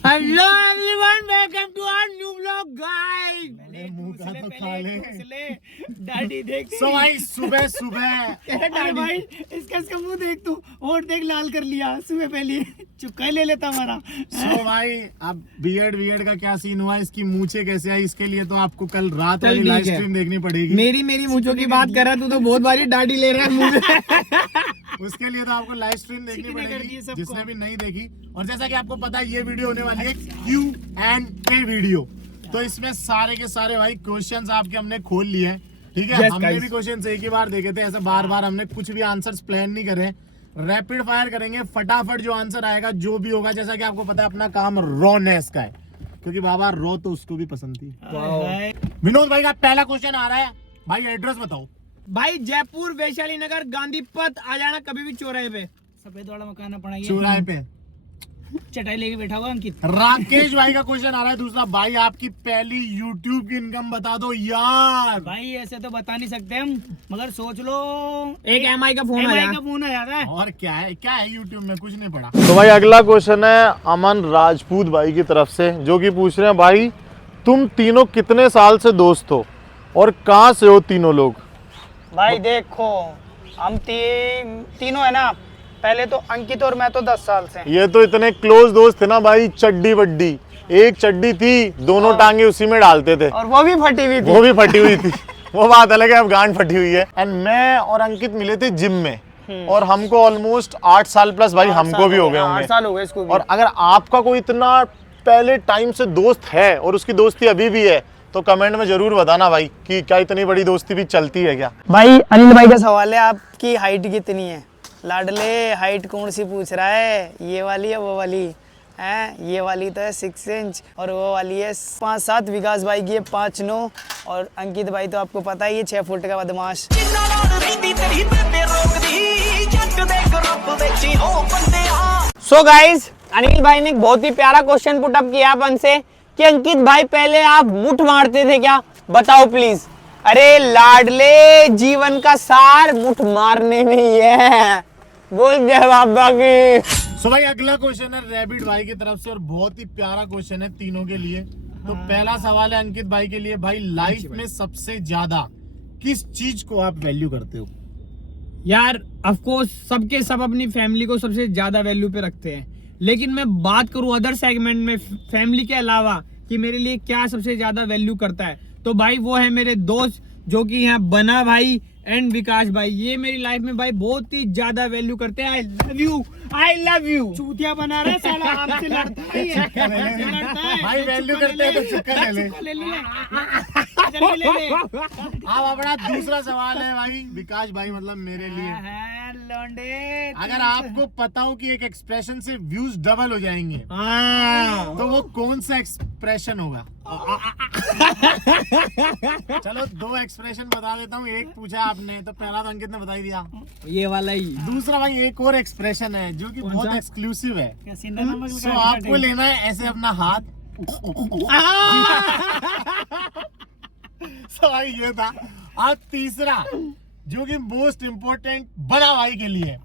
Hello everyone, welcome to our new vlog guys. मुंह का तो खा ले। दाढ़ी देख। सो भाई सुबह सुबह अरे भाई इसका मुंह देख तू, और देख लाल कर लिया सुबह पहले। चुपका ले लेता हमारा। सो भाई अब बियर्ड का क्या सीन हुआ, इसकी मूछें कैसे आई, इसके लिए तो आपको कल रात वाली लाइव स्ट्रीम देखनी पड़ेगी। मेरी मूंछों की बात कर रहा तू तो बहुत बारी दाढ़ी ले रहा है मुंह में। उसके लिए तो आपको लाइव स्ट्रीम देखनी पड़ेगी, जिसने भी नहीं देखी। और जैसा कि आपको पता है ये वीडियो होने वाली है Q&A वीडियो, तो इसमें सारे के सारे भाई क्वेश्चंस आपके हमने खोल लिए हैं। ठीक है, हमने भी क्वेश्चंस एक ही बार देखे थे, ऐसे बार बार हमने कुछ भी आंसर्स प्लान नहीं करे। रैपिड फायर करेंगे, फटाफट जो आंसर आएगा जो भी होगा। जैसा कि आपको पता है अपना काम रॉनेस का है, क्योंकि बाबा रो तो उसको भी पसंद थी। विनोद भाई का पहला क्वेश्चन आ रहा है, भाई एड्रेस बताओ। भाई जयपुर वैशाली नगर गांधी पथ, आ जाना कभी भी चौराहे पे। सफेद वाला मकान अपना ये चौराहे पे चटाई लेके बैठा हुआ अंकित। राकेश भाई का क्वेश्चन आ रहा है दूसरा, भाई आपकी पहली यूट्यूब की इनकम बता दो यार। भाई ऐसे तो बता नहीं सकते हम, मगर सोच लो। एक MI का फोन आया। का फोन आया था। और क्या है यूट्यूब में, कुछ नहीं पड़ा। तो भाई अगला क्वेश्चन है अमन राजपूत भाई की तरफ से, जो कि पूछ रहे हैं भाई तुम तीनों कितने साल से दोस्त हो और कहाँ से हो तीनों लोग। भाई देखो हम तीनों है ना, पहले तो अंकित और मैं तो 10 साल से। ये तो इतने क्लोज दोस्त थे ना भाई, चड्डी बड्डी, एक चड्डी थी दोनों टांगे उसी में डालते थे, और वो भी फटी हुई थी। वो भी फटी हुई थी। वो बात अलग है, अब गांड फटी हुई है। एंड मैं और अंकित मिले थे जिम में, और हमको ऑलमोस्ट 8 साल प्लस भाई हमको भी हो गए 8 होंगे। साल हो गए इसको भी। और अगर आपका कोई इतना पहले टाइम से दोस्त है और उसकी दोस्ती अभी भी है, तो कमेंट में जरूर बताना भाई कि क्या इतनी बड़ी दोस्ती भी चलती है क्या। भाई अनिल भाई का सवाल है, आपकी हाइट कितनी है? लाडले हाइट कौन सी पूछ रहा है, ये वाली है वो वाली है? ये वाली तो है 6 इंच और वो वाली है 5-7। विकास भाई की है 5'9", और अंकित भाई तो आपको पता ही है 6 फुट का बदमाश। सो गाइस, अनिल भाई ने बहुत ही प्यारा क्वेश्चन पुट अप किया अपन से कि अंकित भाई पहले आप मुठ मारते थे क्या, बताओ प्लीज। अरे लाडले, जीवन का सार मुठ मारने में ही है। बोल जय बाबा की। सो भाई अगला क्वेश्चन है रैबिट भाई की तरफ से, और बहुत ही प्यारा क्वेश्चन है तीनों के लिए। तो पहला सवाल है अंकित भाई के लिए, भाई लाइफ में सबसे ज्यादा किस चीज को आप वैल्यू करते हो? यार ऑफ कोर्स सबके सब अपनी फैमिली को सबसे ज्यादा वैल्यू पे रखते हैं, लेकिन मैं बात करूं अदर सेगमेंट में फैमिली के अलावा कि मेरे लिए क्या सबसे ज्यादा वैल्यू करता है, तो भाई वो है मेरे दोस्त, जो कि यहाँ बना भाई एंड विकास भाई। ये मेरी लाइफ में भाई बहुत ही ज्यादा वैल्यू करते हैं। I love you. चूतिया बना रहा है साला, आपसे लड़ता है। भाई वैल्यू करते हैं तो चुक्का ले ले। अब अपना दूसरा सवाल है भाई विकास भाई, मतलब मेरे लिए, लौंडे अगर आपको पता हो कि एक एक्सप्रेशन से व्यूज डबल हो जाएंगे, तो वो कौन सा एक्सप्रेशन होगा? चलो 2 एक्सप्रेशन बता देता हूँ। एक पूछा आपने तो पहला तो अंकित ने बता ही दिया, ये वाला ही। दूसरा भाई एक और एक्सप्रेशन है जो कि बहुत एक्सक्लूसिव है। सो आपको लेना है ऐसे अपना हाथ। सो भाई ये था। और तीसरा जो कि मोस्ट इम्पोर्टेंट बड़ा भाई के लिए,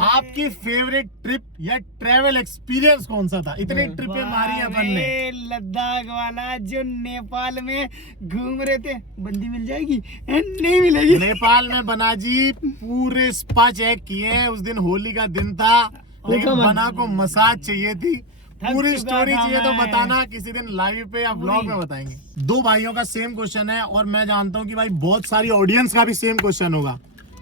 आपकी फेवरेट ट्रिप या ट्रेवल एक्सपीरियंस कौन सा था? इतने ट्रिपें मारी है अपन ने। लद्दाख वाला जो नेपाल में घूम रहे थे। बंदी मिल जाएगी? नहीं मिलेगी। नेपाल में बना जी पूरे स्पा चेक किए। उस दिन होली का दिन था, लेकिन बना को मसाज चाहिए थी। पूरी स्टोरी चाहिए तो बताना, किसी दिन लाइव पे या ब्लॉग में बताएंगे। 2 भाइयों का सेम क्वेश्चन है, और मैं जानता हूँ कि भाई बहुत सारी ऑडियंस का भी सेम क्वेश्चन होगा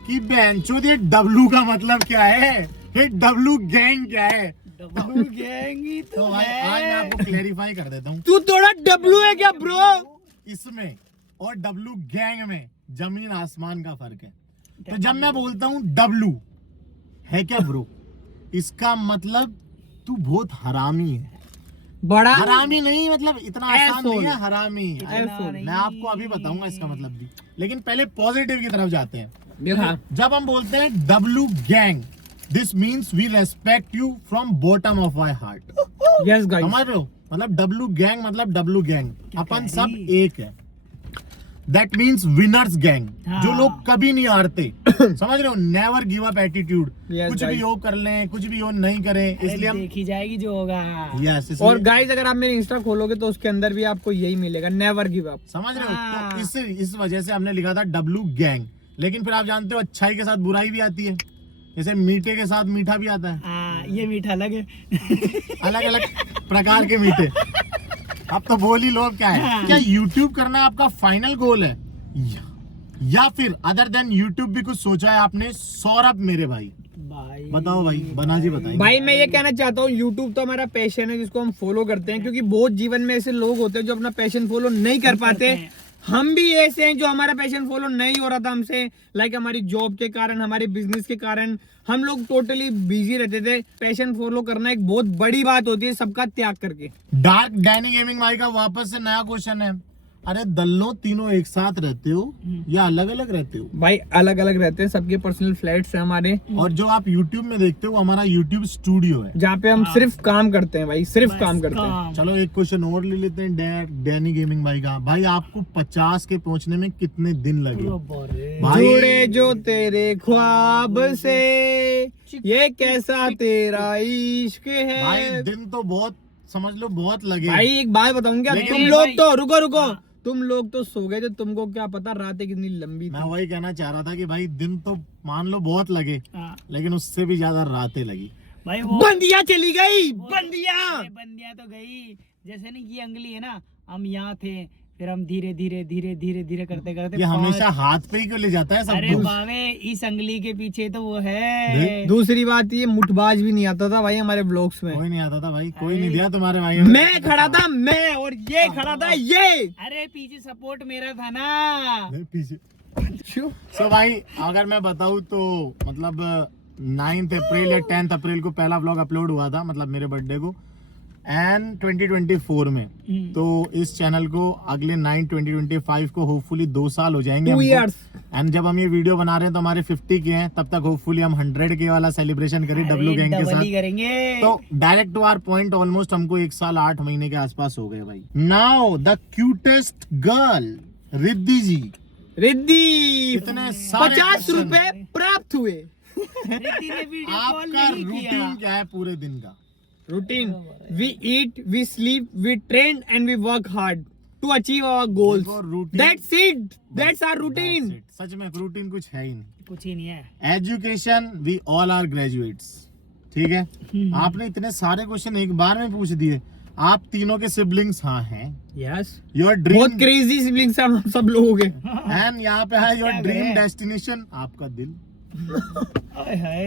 कि बेंचोद ये डब्लू का मतलब क्या है, ये डब्लू गैंग क्या है? डब्लू गैंग ही तो भाई आज मैं आपको क्लेरिफाई कर देता हूँ। तू थोड़ा डब्लू है क्या ब्रो? इसमें और डब्लू गैंग में जमीन आसमान का फर्क है। तो जब मैं बोलता हूँ डब्लू है क्या ब्रो, इसका मतलब तू बहुत हरामी है। बड़ा हरामी नहीं, मतलब इतना आसान नहीं है, हरामी। Asshole। मैं आपको अभी बताऊंगा इसका मतलब भी, लेकिन पहले पॉजिटिव की तरफ जाते हैं। देखा, जब हम बोलते हैं W gang, this means we respect you from bottom of my heart. Yes guys, समझ रहे हो? मतलब डब्लू गैंग मतलब डब्लू गैंग, अपन सब एक है। दैट मीन्स विनर्स गैंग, हाँ। जो लोग कभी नहीं हारते। समझ रहे हो, never give up attitude. Yes, कुछ भी guys. हो कर लें, कुछ भी हो नहीं करें, इसलिए हम देखी जाएगी जो होगा। यस और गाइस अगर आप मेरे इंस्टा खोलोगे तो उसके अंदर भी आपको यही मिलेगा, नेवर गिव अप। समझ रहे हो, हाँ। तो इस वजह से हमने लिखा था डब्लू गैंग। लेकिन फिर आप जानते हो अच्छाई के साथ बुराई भी आती है, जैसे मीठे के साथ मीठा भी आता है। ये मीठा अलग है। अलग अलग प्रकार के मीठे। अब तो बोल ही लो क्या है। क्या यूट्यूब करना आपका फाइनल गोल है, या फिर अदर देन यूट्यूब भी कुछ सोचा है आपने? सौरभ मेरे भाई बताओ भाई, बना जी बताइए। भाई मैं ये कहना चाहता हूँ, यूट्यूब तो हमारा पैशन है जिसको हम फॉलो करते हैं, क्योंकि बहुत जीवन में ऐसे लोग होते हैं जो अपना पैशन फॉलो नहीं कर पाते। हम भी ऐसे हैं जो हमारा पैशन फॉलो नहीं हो रहा था हमसे, लाइक हमारी जॉब के कारण, हमारे बिजनेस के कारण हम लोग टोटली बिजी रहते थे। पैशन फॉलो करना एक बहुत बड़ी बात होती है, सबका त्याग करके। डार्क डैनी गेमिंग भाई का वापस से नया क्वेश्चन है। अरे दल्लो तीनों एक साथ रहते हो या अलग अलग रहते हो? भाई अलग अलग रहते हैं, सबके पर्सनल फ्लैट्स हैं हमारे, और जो आप YouTube में देखते हो वो हमारा YouTube स्टूडियो है, जहाँ पे हम सिर्फ काम करते हैं भाई, सिर्फ काम करते हैं। चलो एक क्वेश्चन और ले लेते हैं डैनी गेमिंग भाई का। भाई आपको 50 के पहुंचने में कितने दिन लगे? जुड़े जो तेरे ख्वाब से, ये कैसा तेरा इश्क है। भाई दिन तो बहुत, समझ लो बहुत लगे। भाई एक बात बताऊं क्या, लेकिन तुम ये लोग भाई- तो रुको तुम लोग तो सो गए थे, तुमको क्या पता रातें कितनी लंबी मैं थी। वही कहना चाह रहा था कि भाई दिन तो मान लो बहुत लगे, लेकिन उससे भी ज्यादा रातें लगी। भाई बंदिया चली गई, बंदिया। बंदिया तो गई, जैसे नहीं ये अंगली है ना, हम यहाँ थे, फिर हम धीरे धीरे करते ये हमेशा हाथ पे ही क्यों ले जाता है सब अरे कुछ? बावे, इस अंगली के पीछे तो वो है। दूसरी बात ये मुठबाज भी नहीं आता था भाई हमारे ब्लॉग्स में। कोई नहीं आता था भाई, कोई नहीं दिया तुम्हारे भाई ने। मैं खड़ा था, मैं, और ये खड़ा था ये। अरे पीछे सपोर्ट मेरा था ना। पीछे सो भाई अगर मैं बताऊं तो मतलब 9 अप्रैल या 10 अप्रैल को पहला व्लॉग अपलोड हुआ था, मतलब मेरे बर्थडे को, एंड 2024 में। तो इस चैनल को अगले 9/2025 को होपफुली 2 साल हो जाएंगे 2 years। एंड जब हम ये वीडियो बना रहे हैं तो हमारे 50 के हैं, तब तक होपफुली हम 100 के वाला सेलिब्रेशन करें डब्लू गैंग के साथ। करेंगे। तो direct to our point, almost हमको 1 साल 8 महीने के आसपास हो गए भाई। Now the cutest girl Riddhi ji, Riddhi, इतने सारे 50 question। रुपए प्राप्त हुए। रिद्धि ने वीडियो कॉल आपका नहीं रूटीन किया। क्या है पूरे दिन का? Routine, we eat, we sleep, we train and we work hard to achieve our goals. देखो, routine- that's it, that's our routine. That's it। सच में रूटीन कुछ है ही नहीं। कुछ ही नहीं है। Education, we all are graduates. ठीक है, आपने इतने सारे क्वेश्चन एक बार में पूछ दिए। आप तीनों के सिबलिंग्स हाँ हैं, यस, योर बहुत ड्रीम, क्रेजी सिबलिंग्स हैं हम सब लोगों के। एंड यहाँ पे है योर क्या ड्रीम है? डेस्टिनेशन, आपका दिल। हाय हाय।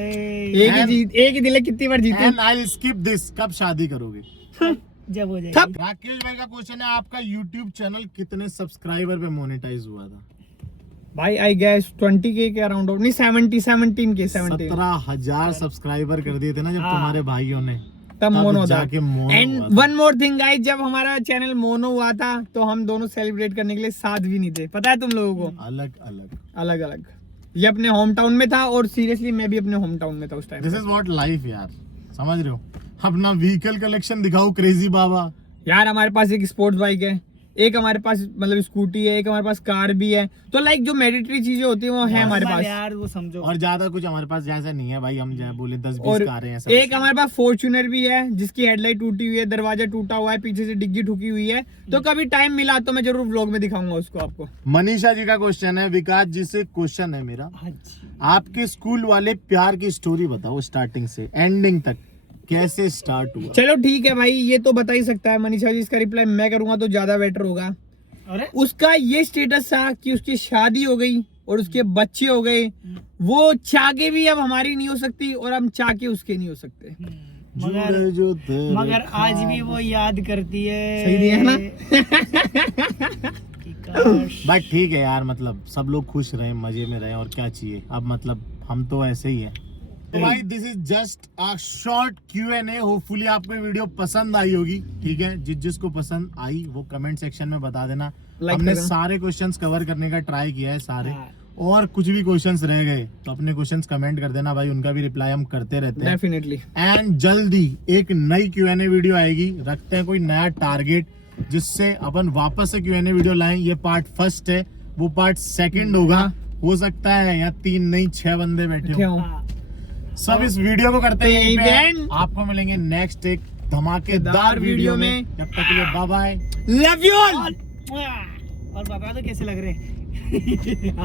एक ही दिल है, कितनी बार जीते। एंड आई स्किप दिस, कब शादी करोगे? जब हो जाएगी। राकेश भाई का क्वेश्चन है, आपका यूट्यूब चैनल कितने सब्सक्राइबर पे मोनेटाइज हुआ था? भाई आई गेस 20K के अराउंड, नहीं 17 के 17। 17,000 सब्सक्राइबर कर दिए थे ना जब तुम्हारे भाइयों ने, तब मोनो था। जाके मोनो एंड हुआ था। वन मोर थिंग गाइस, जब हमारा चैनल मोनो हुआ था तो हम दोनों सेलिब्रेट करने के लिए साथ भी नहीं थे, पता है तुम लोगों को। अलग अलग। अलग अलग, ये अपने होम टाउन में था और सीरियसली मैं भी अपने होम टाउन में था उस time. This is what life यार, समझ रहे हो? अपना व्हीकल कलेक्शन दिखाओ क्रेजी बाबा। यार हमारे पास एक स्पोर्ट्स बाइक है, एक हमारे पास मतलब स्कूटी है, एक हमारे पास कार भी है, तो लाइक जो मैंडेटरी चीजें होती है वो है हमारे पास। यार वो समझो। और ज्यादा कुछ हमारे पास जैसा नहीं है भाई, हम जैसे बोले 10-20 और कारें हैं सब। एक हमारे पास फॉर्च्यूनर भी है जिसकी हेडलाइट टूटी हुई है, दरवाजा टूटा हुआ है, पीछे से डिग्गी ठुकी हुई है, तो कभी टाइम मिला तो मैं जरूर व्लॉग में दिखाऊंगा उसको आपको। मनीषा जी का क्वेश्चन है, विकास जी से क्वेश्चन है मेरा, आपके स्कूल वाले प्यार की स्टोरी बताओ, स्टार्टिंग से एंडिंग तक कैसे स्टार्ट हुआ? चलो ठीक है भाई, ये तो बता ही सकता है मनीषा जी, इसका रिप्लाई मैं करूंगा तो ज्यादा बेटर होगा। अरे उसका ये स्टेटस था कि उसकी शादी हो गई और उसके बच्चे हो गए, वो चाह के भी अब हमारी नहीं हो सकती और हम चाह के उसके नहीं हो सकते। मगर जो तेरे मगर आज भी वो याद करती है। सही दिया है ना? कि काश। बट ठीक है यार, मतलब सब लोग खुश रहे, मजे में रहे, और क्या चाहिए अब, मतलब हम तो ऐसे ही है। तो भाई this is just a short Q&A। Hopefully आपको ये वीडियो पसंद आई होगी। ठीक है, जिसको पसंद आई वो कमेंट सेक्शन में बता देना। Like हमने करना। सारे क्वेश्चंस कवर करने का ट्राई किया है सारे, हाँ। और कुछ भी क्वेश्चंस रह गए तो अपने क्वेश्चंस कमेंट कर देना भाई, उनका भी रिप्लाई हम करते रहते हैं। डेफिनेटली। एंड जल्दी एक नई Q&A वीडियो आएगी, रखते हैं कोई नया टारगेट जिससे अपन वापस से Q&A वीडियो लाएं। ये पार्ट फर्स्ट है, वो पार्ट सेकंड होगा। हो सकता है या 3 नहीं 6 बंदे बैठे हो। क्यों? सब इस वीडियो को करते हैं यहीं पे। Event। आपको मिलेंगे नेक्स्ट एक धमाकेदार वीडियो में। जब तक के लिए bye bye. Love you all. और बता दो कैसे लग रहे हैं